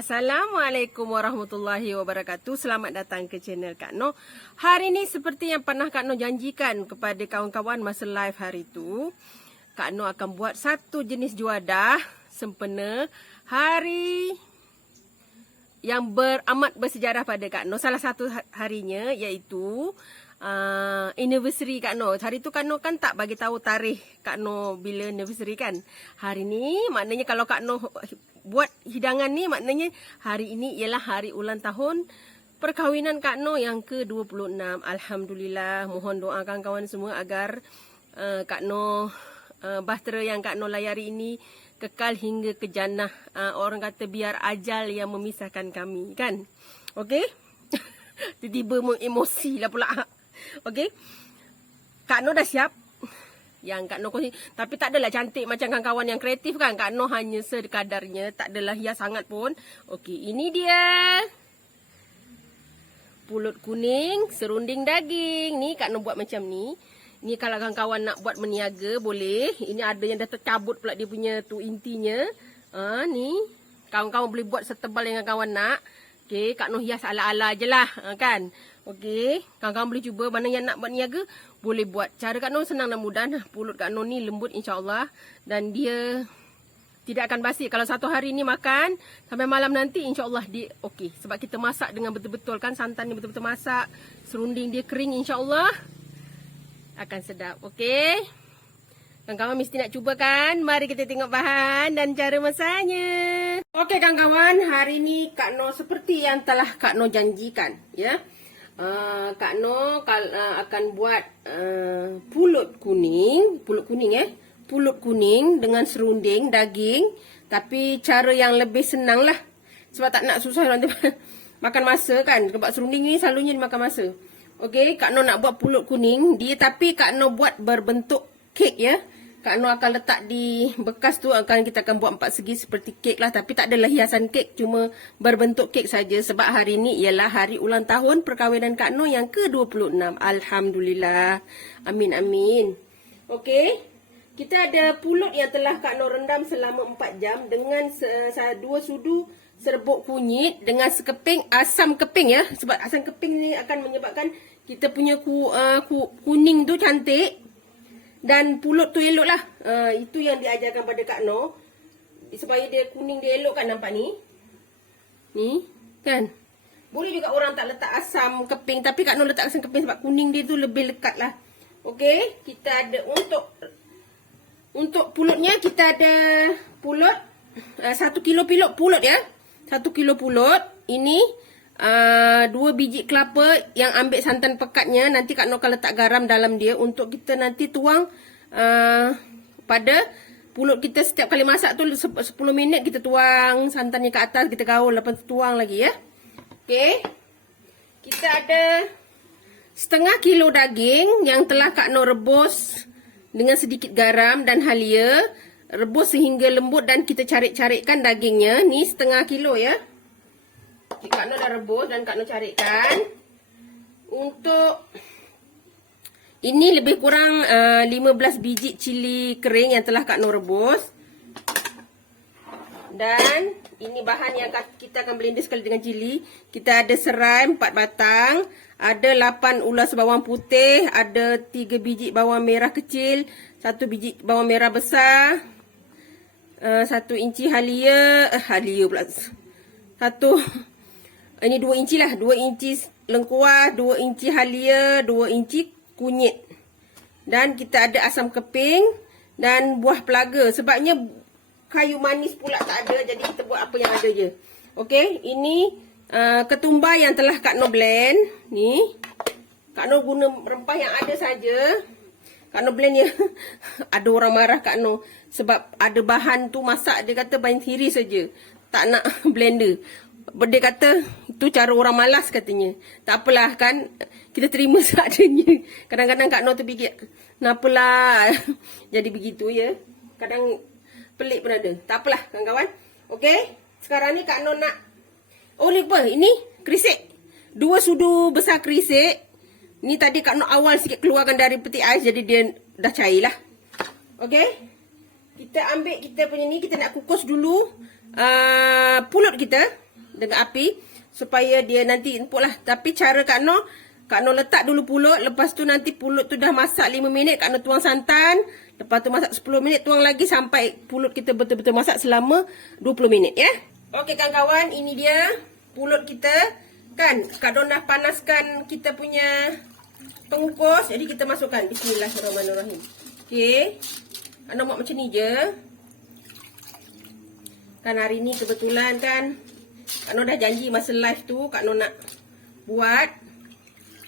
Assalamualaikum warahmatullahi wabarakatuh. Selamat datang ke channel Kak Noh. Hari ni seperti yang pernah Kak Noh janjikan kepada kawan-kawan masa live hari tu, Kak Noh akan buat satu jenis juadah sempena hari yang beramat bersejarah pada Kak Noh. Salah satu harinya iaitu anniversary Kak Noh. Hari tu Kak Noh kan tak bagi tahu tarikh Kak Noh bila anniversary kan. Hari ni maknanya kalau Kak Noh buat hidangan ni, maknanya hari ini ialah hari ulang tahun perkahwinan Kak Noh yang ke-26. Alhamdulillah, mohon doa kawan-kawan semua agar Kak Noh bahtera yang Kak Noh layari ini kekal hingga ke jannah. Orang kata biar ajal yang memisahkan kami kan. Okey. Tiba-tiba emosi lah pula. Okey. Kak Noh dah siap yang Kak Noh kongsi. Tapi tak adalah cantik macam kawan-kawan yang kreatif kan. Kak Noh hanya sekadarnya, tak adalah hias sangat pun. Okey, ini dia pulut kuning serunding daging. Ni Kak Noh buat macam ni. Ni kalau kawan-kawan nak buat meniaga boleh. Ini ada yang dah tercabut pula dia punya tu intinya. Ni kawan-kawan boleh buat setebal yang kawan nak. Okey, Kak Noh hias ala-ala je lah kan. Okey, kawan-kawan boleh cuba. Mana yang nak buat niaga boleh buat. Cara Kak Noh senang dan mudah. Pulut Kak Noh ni lembut insya-Allah dan dia tidak akan basi. Kalau satu hari ni makan sampai malam nanti insya-Allah dia okey. Sebab kita masak dengan betul-betul kan, santan ni betul-betul masak. Serunding dia kering insya-Allah akan sedap. Okey. Kawan-kawan mesti nak cuba kan? Mari kita tengok bahan dan cara masaknya. Okey kawan-kawan, hari ni Kak Noh seperti yang telah Kak Noh janjikan ya. Kak Noh akan buat pulut kuning dengan serunding daging, tapi cara yang lebih senang lah sebab tak nak susah nanti makan masa kan. Sebab serunding ni selalunya dimakan masa. Okey, Kak Noh nak buat pulut kuning dia, tapi Kak Noh buat berbentuk kek ya. Kak Noh akan letak di bekas tu, kita akan buat 4 segi seperti kek lah. Tapi tak adalah hiasan kek, cuma berbentuk kek saja. Sebab hari ni ialah hari ulang tahun perkahwinan Kak Noh yang ke-26. Alhamdulillah. Amin, amin. Okey. Kita ada pulut yang telah Kak Noh rendam selama 4 jam dengan 2 sudu serbuk kunyit dengan sekeping asam keping ya. Sebab asam keping ni akan menyebabkan kita punya kuning tu cantik. Dan pulut tu elok lah. Itu yang diajarkan pada Kak Noh. Supaya dia kuning dia elok kan, nampak ni. Ni kan. Boleh juga orang tak letak asam keping. Tapi Kak Noh letak asam keping sebab kuning dia tu lebih lekat lah. Okey. Kita ada untuk pulutnya kita ada pulut. 1 kilo pulut ya. 1 kilo pulut. Ini 2 biji kelapa yang ambil santan pekatnya. Nanti Kak Noh akan letak garam dalam dia untuk kita nanti tuang pada pulut kita. Setiap kali masak tu 10 minit kita tuang santannya ke atas, kita gaul, lepas tuang lagi ya. Okey. Kita ada setengah kilo daging yang telah Kak Noh rebus dengan sedikit garam dan halia. Rebus sehingga lembut dan kita carik-carikkan dagingnya. Ni setengah kilo ya. Kak Noh dah rebus dan Kak Noh carikkan. Untuk ini lebih kurang 15 biji cili kering yang telah Kak Noh rebus. Dan ini bahan yang kita akan blender sekali dengan cili. Kita ada serai 4 batang, ada 8 ulas bawang putih, ada 3 biji bawang merah kecil, 1 biji bawang merah besar, 1 inci halia pula. Ini 2 inci lah. 2 inci lengkuas, 2 inci halia, 2 inci kunyit. Dan kita ada asam keping dan buah pelaga. Sebabnya kayu manis pula tak ada. Jadi kita buat apa yang ada je. Okey. Ini ketumbar yang telah Kak Noh blend. Ni. Kak Noh guna rempah yang ada saja. Kak Noh blend ya. Ada orang marah Kak Noh. Sebab ada bahan tu masak. Dia kata bahan siri saja. Tak nak blender. Dia kata itu cara orang malas katanya. Tak apalah kan, kita terima seadanya. Kadang-kadang Kak Noh terfikir, kenapalah jadi begitu ya. Kadang pelik pun ada. Tak apalah kawan-kawan. Okey, sekarang ni Kak Noh nak lupa, ini kerisik. 2 sudu besar kerisik. Ni tadi Kak Noh awal sikit keluarkan dari peti ais, jadi dia dah cair lah. Okey, kita ambil kita punya ni, kita nak kukus dulu pulut kita. dengan api supaya dia nanti empuk lah. Tapi cara Kak Noh letak dulu pulut. Lepas tu nanti pulut tu dah masak 5 minit. Kak Noh tuang santan. Lepas tu masak 10 minit. Tuang lagi sampai pulut kita betul-betul masak selama 20 minit ya. Okey kawan-kawan, ini dia pulut kita. Kan Kak Noh dah panaskan kita punya pengukus. Jadi kita masukkan. Bismillahirrahmanirrahim. Okey. Kak Noh buat macam ni je. Kan hari ni kebetulan kan Kak Noh dah janji masa live tu Kak Noh nak buat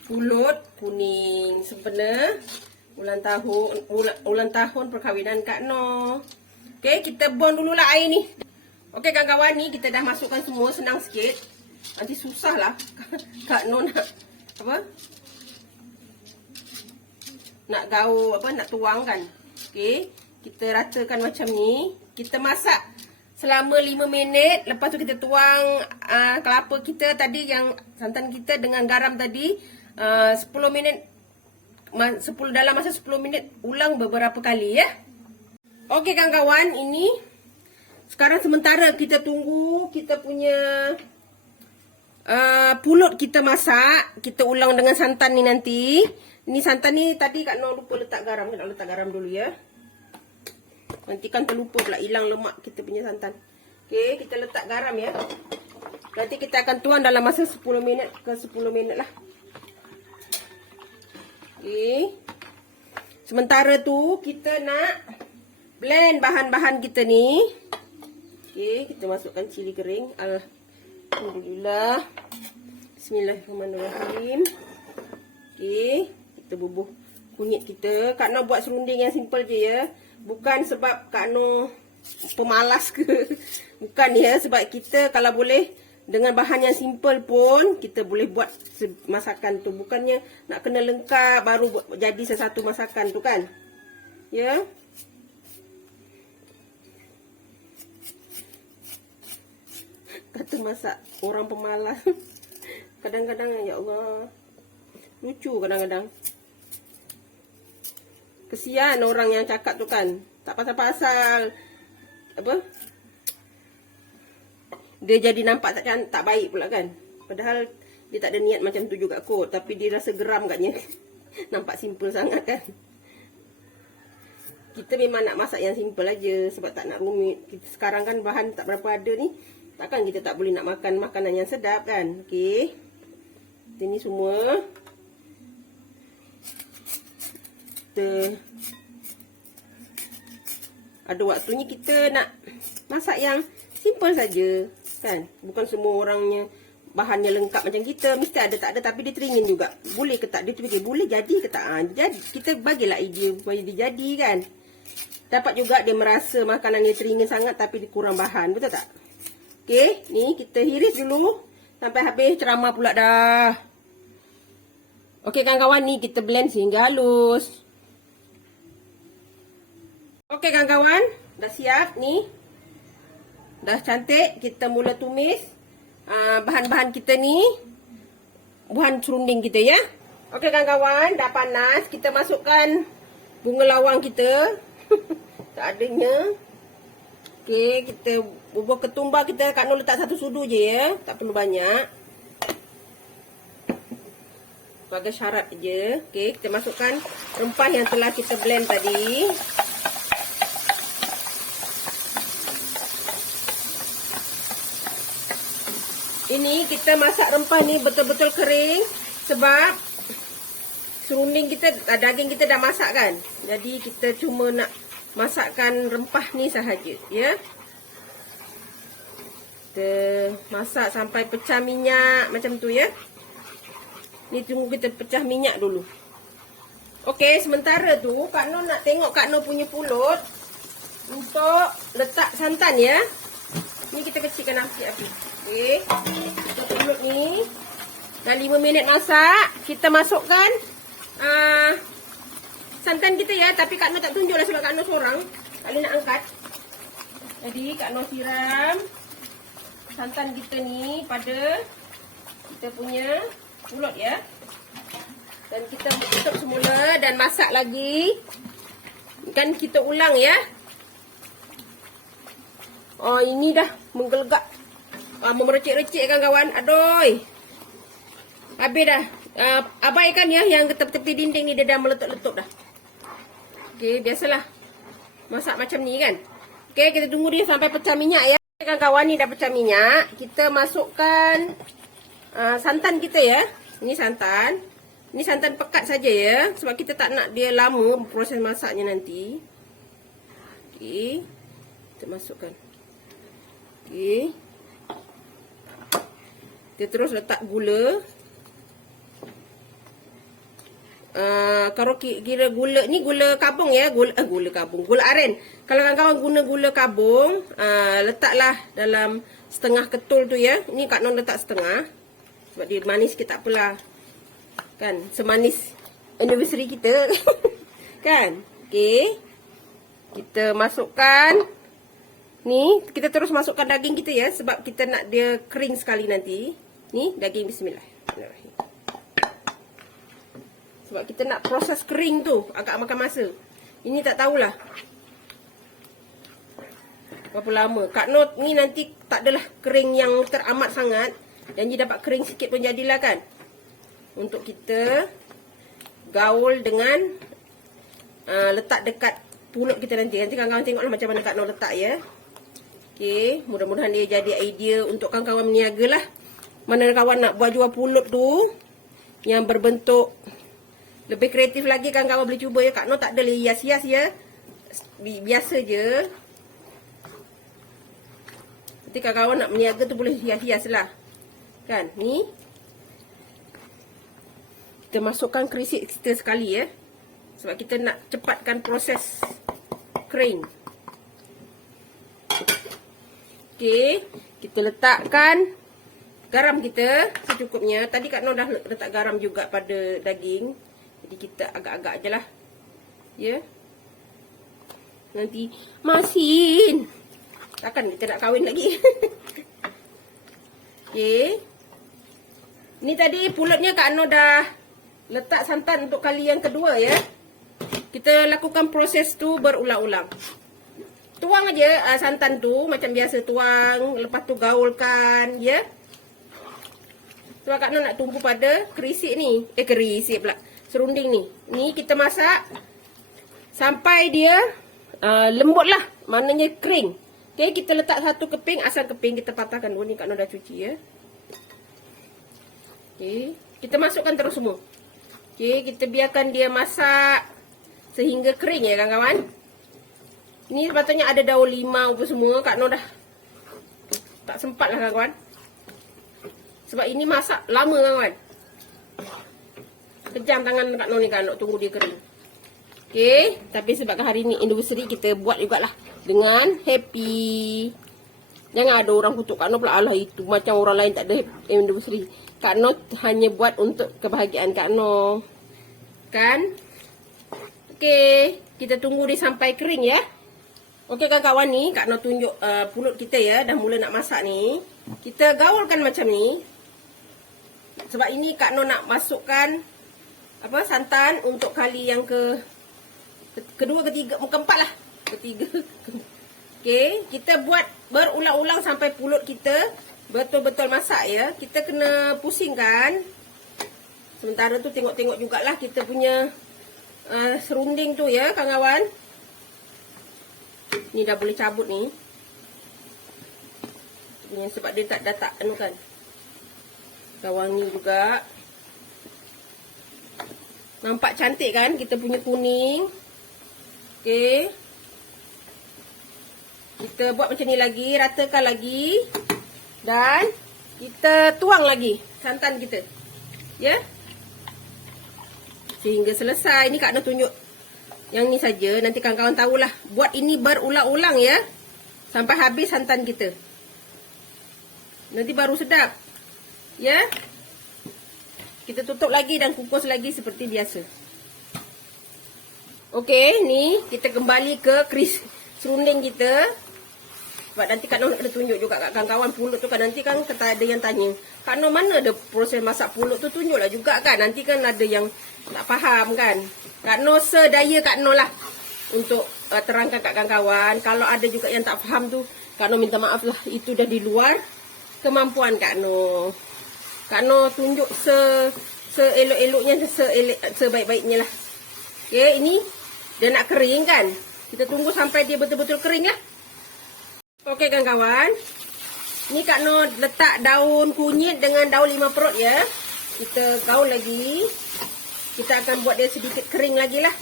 pulut kuning sempena ulang tahun perkahwinan Kak Noh. Okey, kita buang dululah air ni. Okey kawan-kawan, ni kita dah masukkan semua, senang sikit. Nanti susah lah Kak Noh nak apa? Nak gaul apa, nak tuang kan. Okey, kita ratakan macam ni. Kita masak selama 5 minit. Lepas tu kita tuang kelapa kita tadi, yang santan kita dengan garam tadi 10 minit. Dalam masa 10 minit ulang beberapa kali ya. Okey kawan-kawan, ini sekarang sementara kita tunggu kita punya pulut kita masak. Kita ulang dengan santan ni nanti. Ini santan ni tadi Kak Noh lupa letak garam. Kena letak garam dulu ya. Nanti kan terlupa pula, hilang lemak kita punya santan. Okey, kita letak garam ya. Nanti kita akan tuang dalam masa 10 minit ke 10 minit lah. Okey. Sementara tu kita nak blend bahan-bahan kita ni. Okey, kita masukkan cili kering. Alhamdulillah. Bismillahirrahmanirrahim. Okey, kita bubuh kunyit kita. Kak Noh buat serunding yang simple je ya. Bukan sebab Kak Noh pemalas ke. Bukan ya. Sebab kita kalau boleh dengan bahan yang simple pun kita boleh buat masakan tu. Bukannya nak kena lengkap baru jadi sesuatu masakan tu kan. Ya. Kata masak orang pemalas. Kadang-kadang ya Allah. Lucu kadang-kadang. Kesian orang yang cakap tu kan. Tak pasal-pasal. Apa? Dia jadi nampak tak baik pula kan. Padahal dia tak ada niat macam tu juga kot. Tapi dia rasa geram katnya. Nampak simple sangat kan. Kita memang nak masak yang simple aja. Sebab tak nak rumit. Sekarang kan bahan tak berapa ada ni. Takkan kita tak boleh nak makan makanan yang sedap kan. Okey. Ini semua. Kita ada waktunya kita nak masak yang simple saja kan. Bukan semua orangnya bahannya lengkap macam kita. Mesti ada tak ada, tapi dia teringin juga. Boleh ke tak? Dia fikir boleh jadi ke tak? Jadi kita bagilah idea supaya dia jadi kan. Dapat juga dia merasa makanan dia teringin sangat tapi dia kurang bahan. Betul tak? Okey, ni kita hiris dulu sampai habis ceramah pula dah. Okey kawan-kawan, ni kita blend sehingga halus. Okey kawan-kawan, dah siap ni. Dah cantik. Kita mula tumis bahan-bahan kita ni. Bahan serunding kita ya. Okey kawan-kawan, dah panas. Kita masukkan bunga lawang kita. Tak adanya. Okey, kita bubur ketumbar kita. Kak Noh letak 1 sudu je ya. Tak perlu banyak. Sebagai syarat je. Okey, kita masukkan rempah yang telah kita blend tadi. Ini kita masak rempah ni betul-betul kering. Sebab serunding kita, daging kita dah masak kan. Jadi kita cuma nak masakkan rempah ni sahaja ya. Kita masak sampai pecah minyak macam tu ya. Ni tunggu kita pecah minyak dulu. Okey, sementara tu Kak Noh nak tengok Kak Noh punya pulut untuk letak santan ya. Ni kita kecilkan api. Okey. Untuk pulut ni dah 5 minit masak, kita masukkan santan kita ya. Tapi Kak Noh tak tunjuk lah sebab Kak Noh seorang. Kak Noh nak angkat. Jadi Kak Noh siram santan kita ni pada kita punya pulut ya. Dan kita tutup semula dan masak lagi. Kan kita ulang ya. Oh, ini dah menggelegak. memercik-recik kawan-kawan. Aduh. Habis dah. Abaikan ya yang ke tepi dinding ni dia dah meletup-letup dah. Okey, biasalah. Masak macam ni kan. Okey, kita tunggu dia sampai pecah minyak ya. Kawan-kawan ni dah pecah minyak. Kita masukkan santan kita ya. Ini santan. Ini santan pekat saja ya. Sebab kita tak nak dia lama proses masaknya nanti. Okey. Kita masukkan. Okey. Kita terus letak gula. Kalau kira gula ni gula kabung ya, gula aren. Kalau kawan-kawan guna gula kabung, letaklah dalam setengah ketul tu ya. Ini Kak Non letak setengah. Sebab dia manis sikit, tak apalah. Kan, semanis anniversary kita. Kan? Okey. Kita masukkan ni, kita terus masukkan daging kita ya, sebab kita nak dia kering sekali nanti. Ni daging, bismillahirrahmanirrahim. Sebab kita nak proses kering tu agak makan masa. Ini tak tahulah berapa lama. Kak Not ni nanti tak adalah kering yang teramat sangat. Janji dapat kering sikit pun jadilah kan. Untuk kita gaul dengan letak dekat pulut kita nanti. Nanti kawan-kawan tengoklah macam mana Kak Not letak ya. Okey, mudah-mudahan dia jadi idea untuk kawan-kawan meniaga lah. Mana kawan nak buat jual pulut tu yang berbentuk lebih kreatif lagi, kawan-kawan boleh cuba ya. Kak Noh tak ada hias-hias ya. Biasa je. Nanti kawan-kawan nak meniaga tu boleh hias-hias lah. Kan? Ni. Kita masukkan kerisik kita sekali ya. Sebab kita nak cepatkan proses kering. Okey. Kita letakkan garam kita secukupnya. Tadi Kak Noh dah letak garam juga pada daging. Jadi kita agak-agak je lah. Ya. Nanti masin. Takkan kita nak kahwin lagi. Okey. Ni tadi pulutnya Kak Noh dah letak santan untuk kali yang kedua ya. Kita lakukan proses tu berulang-ulang. Tuang aja santan tu macam biasa tuang. Lepas tu gaulkan ya. Sebab Kak Noh nak tumpu pada kerisik ni. Kerisik pula. Serunding ni. Ni kita masak sampai dia lembut lah. Maknanya kering. Okay, kita letak satu keping. Asal keping kita patahkan dulu. Ni Kak Noh dah cuci ya. Okay, kita masukkan terus semua. Okay, kita biarkan dia masak sehingga kering ya kawan-kawan. Ni sepatutnya ada daun limau apa semua. Kak Noh dah tak sempat lah kawan-kawan. Sebab ini masak lama kawan. Kejam tangan Kak Noh ni kan nak tunggu dia kering. Okey, tapi sebabkan hari ni anniversary kita buat jugalah dengan happy. Jangan ada orang kutuk Kak Noh pula, alah itu macam orang lain tak ada anniversary. Kak Noh hanya buat untuk kebahagiaan Kak Noh. Kan? Okey, kita tunggu dia sampai kering ya. Okey kawan-kawan ni Kak Noh tunjuk pulut kita ya, dah mula nak masak ni. Kita gaulkan macam ni. Sebab ini Kak Noh nak masukkan santan untuk kali yang kedua, ketiga, keempat lah. Ketiga. Okey, kita buat berulang-ulang sampai pulut kita betul-betul masak ya. Kita kena pusingkan. Sementara tu tengok-tengok jugalah kita punya serunding tu ya kawan-kawan. Ni dah boleh cabut ni. Ni sebab dia dah tak anu kan. Wangi juga. Nampak cantik kan kita punya kuning. Okey. Kita buat macam ni lagi, ratakan lagi. Dan kita tuang lagi santan kita. Ya. Sehingga selesai. Ni Kak Noh tunjuk yang ni saja. Nanti kawan-kawan tahulah. Buat ini berulang-ulang ya. Sampai habis santan kita. Nanti baru sedap. Ya. Kita tutup lagi dan kukus lagi seperti biasa. Okey, ni kita kembali ke serunding kita. Sebab nanti Kak Noh ada tunjuk juga kat kawan-kawan pulut tu kan. Nanti kan kata ada yang tanya, Kak Noh mana ada proses masak pulut tu, tunjuklah juga kan. Nanti kan ada yang tak faham kan. Kak Noh sedaya Kak Noh lah untuk terangkan kat kawan-kawan. Kalau ada juga yang tak faham tu, Kak Noh minta maaf lah. Itu dah di luar kemampuan Kak Noh. Kak Noh tunjuk seelok-eloknya, sebaik-baiknya lah. Okey, ini dia nak kering kan. Kita tunggu sampai dia betul-betul kering lah. Okey kawan-kawan. Ni Kak Noh letak daun kunyit dengan daun 5 perut ya. Kita gaul lagi. Kita akan buat dia sedikit kering lagi lah.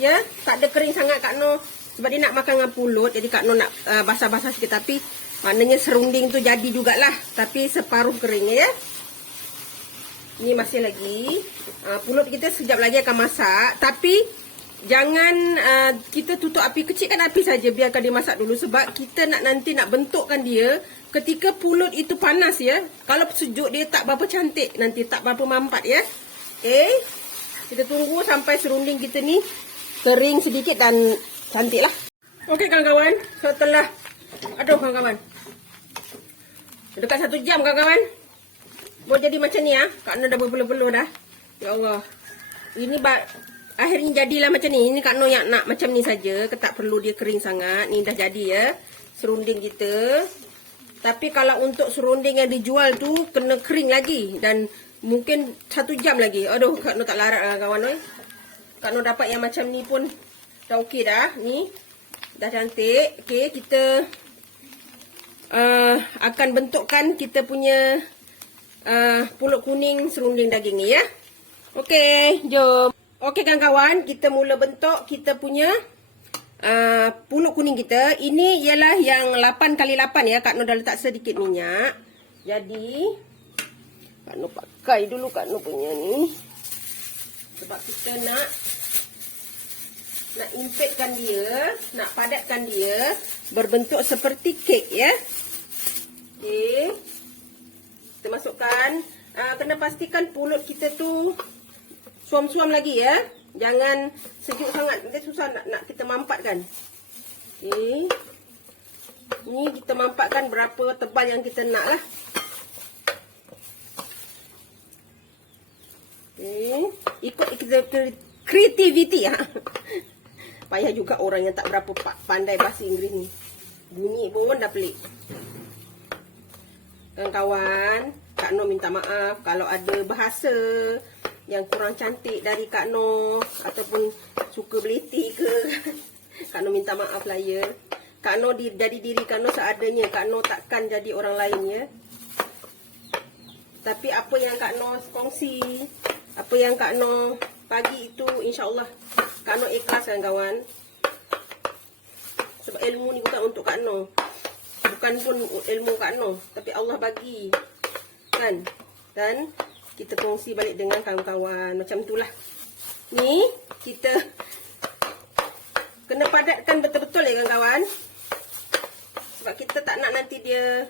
Ya, tak ada kering sangat Kak Noh. Sebab dia nak makan dengan pulut. Jadi Kak Noh nak basah-basah sikit. Tapi maknanya serunding tu jadi jugalah. Tapi separuh keringnya ya. Ni masih lagi. Pulut kita sekejap lagi akan masak. Tapi jangan kita tutup api, kecilkan api saja, biarkan dia masak dulu. Sebab kita nanti nak bentukkan dia ketika pulut itu panas ya. Kalau sejuk dia tak berapa cantik, nanti tak berapa mampat ya. Okey. Kita tunggu sampai serunding kita ni kering sedikit dan cantik lah. Okey kawan-kawan, setelah kawan-kawan, dekat 1 jam kawan-kawan, buat jadi macam ni ya. Kak Noh dah berpeluh-peluh dah. Ya Allah. Ini akhirnya jadilah macam ni. Ini Kak Noh yang nak macam ni saja. Tak perlu dia kering sangat. Ni dah jadi ya. Serunding kita. Tapi kalau untuk serunding yang dijual tu kena kering lagi. Dan mungkin 1 jam lagi. Aduh, Kak Noh tak larat lah kawan. Kak Noh dapat yang macam ni pun dah okey dah. Ni. Dah cantik. Okey, kita akan bentukkan kita punya pulut kuning serunding daging ni ya. Okey, jom. Okey kawan-kawan, kita mula bentuk kita punya pulut kuning kita. Ini ialah yang 8x8 ya. Kak Noh dah letak sedikit minyak. Jadi Kak Noh pakai dulu Kak Noh punya ni. Sebab kita nak impetkan dia, nak padatkan dia berbentuk seperti kek ya. Okey. Kita masukkan, kena pastikan pulut kita tu suam-suam lagi ya. Jangan sejuk sangat, nanti susah nak kita mampatkan. Okey. Ni kita mampatkan berapa tebal yang kita nak lah. Okey. Ikut kita kreativiti ya. Payah juga orang yang tak berapa pandai bahasa Inggeris ni. Bunyi pun dah pelik. Kawan-kawan, Kak Noh minta maaf kalau ada bahasa yang kurang cantik dari Kak Noh ataupun suka beliti ke. Kak Noh minta maaf lah ya. Kak Noh jadi diri Kak Noh seadanya. Kak Noh takkan jadi orang lain ya. Tapi apa yang Kak Noh kongsi, apa yang Kak Noh bagi itu insya-Allah Kak Noh ikhlas kawan. Sebab ilmu ni bukan untuk Kak Noh. Bukan pun ilmu Kak Noh, tapi Allah bagi. Kan? Dan kita kongsi balik dengan kawan-kawan. Macam itulah. Ni kita kena padatkan betul-betul ya kawan-kawan. Sebab kita tak nak nanti dia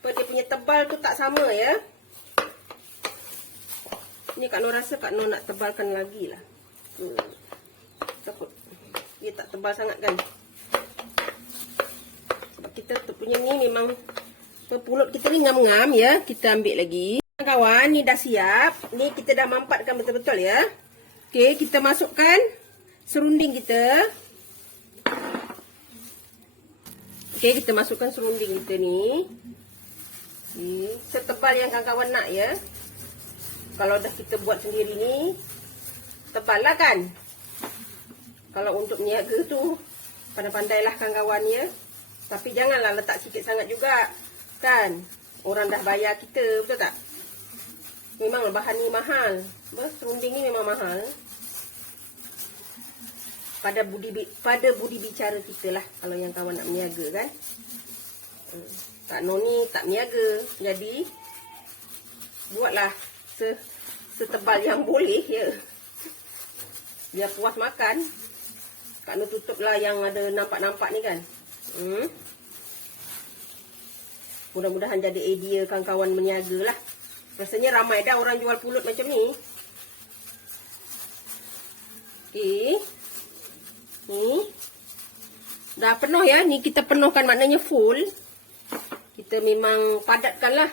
punya tebal tu tak sama ya. Ni Kak Noh rasa Kak Noh nak tebalkan lagi lah. Takut dia tak tebal sangat kan. Sebab kita punya ni memang pulut kita ni ngam-ngam ya. Kita ambil lagi. Kawan, ni dah siap. Ni kita dah mampatkan betul-betul ya. Okey, kita masukkan serunding kita. Okey, kita masukkan serunding kita ni. Setebal yang kawan-kawan nak ya. Kalau dah kita buat sendiri ni, tebal lah kan. Kalau untuk niaga tu, pandai-pandailah kawan-kawan ya. Tapi janganlah letak sikit sangat juga. Kan? Orang dah bayar kita, betul tak? Memang bahan ni mahal. Serunding ni memang mahal. Pada budi bicara kita lah. Kalau yang kawan nak berniaga kan. Kak Noh ni tak berniaga. Jadi, buatlah setebal yang boleh ya. Biar puas makan. Kak Noh tutuplah yang ada nampak-nampak ni kan. Mudah-mudahan jadi idea kawan-kawan berniaga lah. Rasanya ramai dah orang jual pulut macam ni. Okey. Ni. Dah penuh ya. Ni kita penuhkan maknanya full. Kita memang padatkan lah.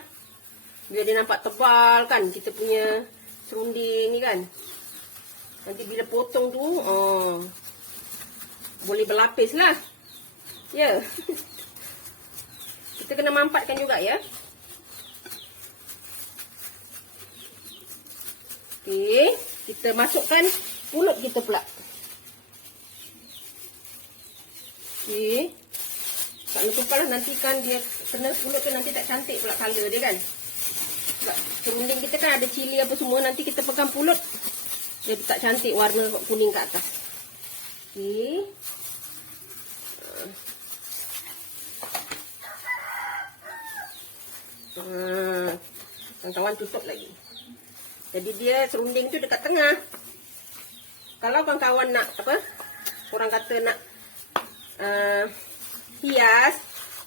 Biar dia nampak tebal kan. Kita punya serunding ni kan. Nanti bila potong tu. Boleh berlapis lah. Ya. Kita kena mampatkan juga ya. Okey, kita masukkan pulut kita pula. Okey. Tak lupa lah, nanti kan dia kena pulut tu nanti tak cantik pula color dia kan. Sebab serunding kita kan ada cili apa semua, nanti kita pegang pulut dia tak cantik warna kuning kat atas. Okey. Kawan-kawan tutup lagi. Jadi dia serunding tu dekat tengah. Kalau kawan-kawan nak apa? Orang kata nak hias,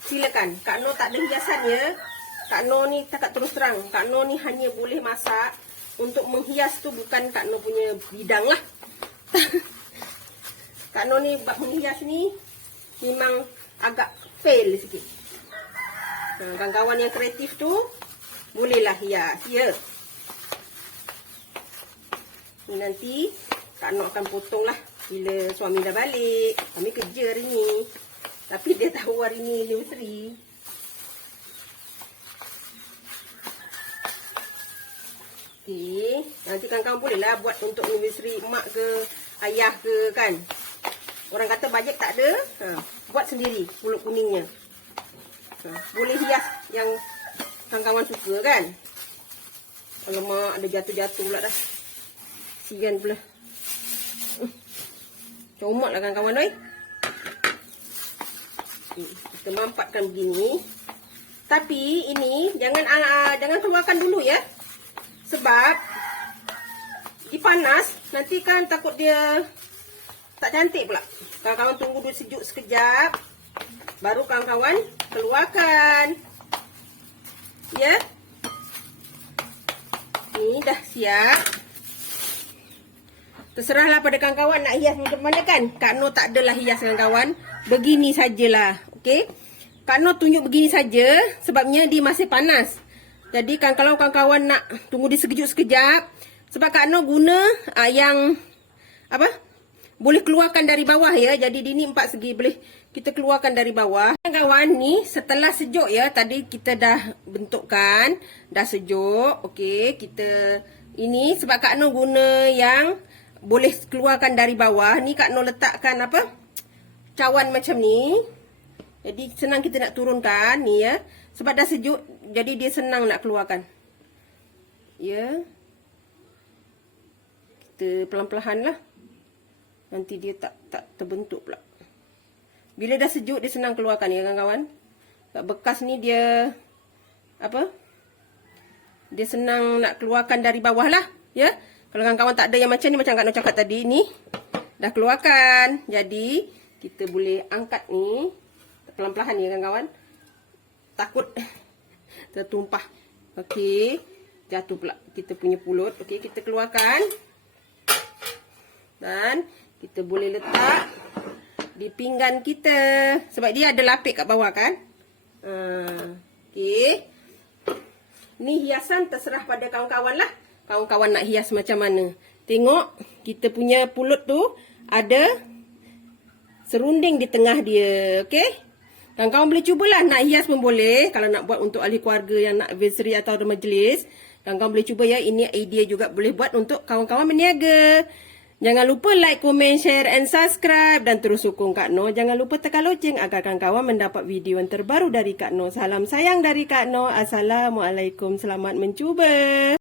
silakan. Kak Noh tak ada hiasan ya. Kak Noh ni tak terus terang. Kak Noh ni hanya boleh masak untuk menghias tu, bukan Kak Noh punya bidang lah. Kak Noh ni bab menghias ni memang agak fail sikit. Kawan-kawan yang kreatif tu bolehlah hias ya. Ni nanti Kak Noh akan potong lah bila suami dah balik. Kami kerja hari ni, tapi dia tahu hari ni anniversary. Okey, nanti kawan-kawan bolehlah buat untuk anniversary mak ke ayah ke kan. Orang kata bajet tak ada, buat sendiri pulut kuningnya. Boleh hias yang kawan-kawan suka kan. Alamak, ada jatuh-jatuh pula dah. Sian pula. Comot lah kawan-kawan oi. Kita mampatkan begini. Tapi ini jangan keluarkan dulu ya. Sebab dipanas nanti kan takut dia tak cantik pula. Kawan-kawan tunggu dulu sejuk sekejap, baru kawan-kawan keluarkan. Ya. Ni dah siap. Terserahlah pada kawan-kawan nak hias macam mana kan. Kak Noh tak adalah hias kawan-kawan. Begini sajalah. Okey. Kak Noh tunjuk begini saja sebabnya dia masih panas. Jadi kan kalau kawan-kawan nak tunggu dia sekejap sekejap, sebab Kak Noh guna yang apa? Boleh keluarkan dari bawah ya. Jadi ini 4 segi boleh kita keluarkan dari bawah. Kawan-kawan ni setelah sejuk ya. Tadi kita dah bentukkan, dah sejuk. Okey, kita ini sebab Kak Noh guna yang boleh keluarkan dari bawah. Ni Kak Noh letakkan apa? Cawan macam ni. Jadi senang kita nak turunkan ni ya. Sebab dah sejuk, jadi dia senang nak keluarkan. Ya. Kita pelan-pelan lah. Nanti dia tak terbentuk pula. Bila dah sejuk dia senang keluarkan ya kawan-kawan. Bekas ni dia apa? Dia senang nak keluarkan dari bawah lah ya. Kalau kawan-kawan tak ada yang macam ni, macam Kak Noh cakap tadi, ni dah keluarkan. Jadi, kita boleh angkat ni. Pelan-pelan ya kawan-kawan. Takut tertumpah. Okey. Jatuh pula kita punya pulut. Okey, kita keluarkan. Dan, kita boleh letak di pinggan kita. Sebab dia ada lapik kat bawah kan. Okey. Ni hiasan terserah pada kawan-kawan lah. Kawan-kawan nak hias macam mana. Tengok kita punya pulut tu ada serunding di tengah dia. Okey. Kawan-kawan boleh cubalah nak hias pun boleh. Kalau nak buat untuk ahli keluarga yang nak anniversary atau ada majlis. Kawan-kawan boleh cuba ya. Ini idea juga boleh buat untuk kawan-kawan berniaga. Jangan lupa like, komen, share and subscribe. Dan terus sokong Kak Noh. Jangan lupa tekan loceng agar kawan-kawan mendapat video yang terbaru dari Kak Noh. Salam sayang dari Kak Noh. Assalamualaikum. Selamat mencuba.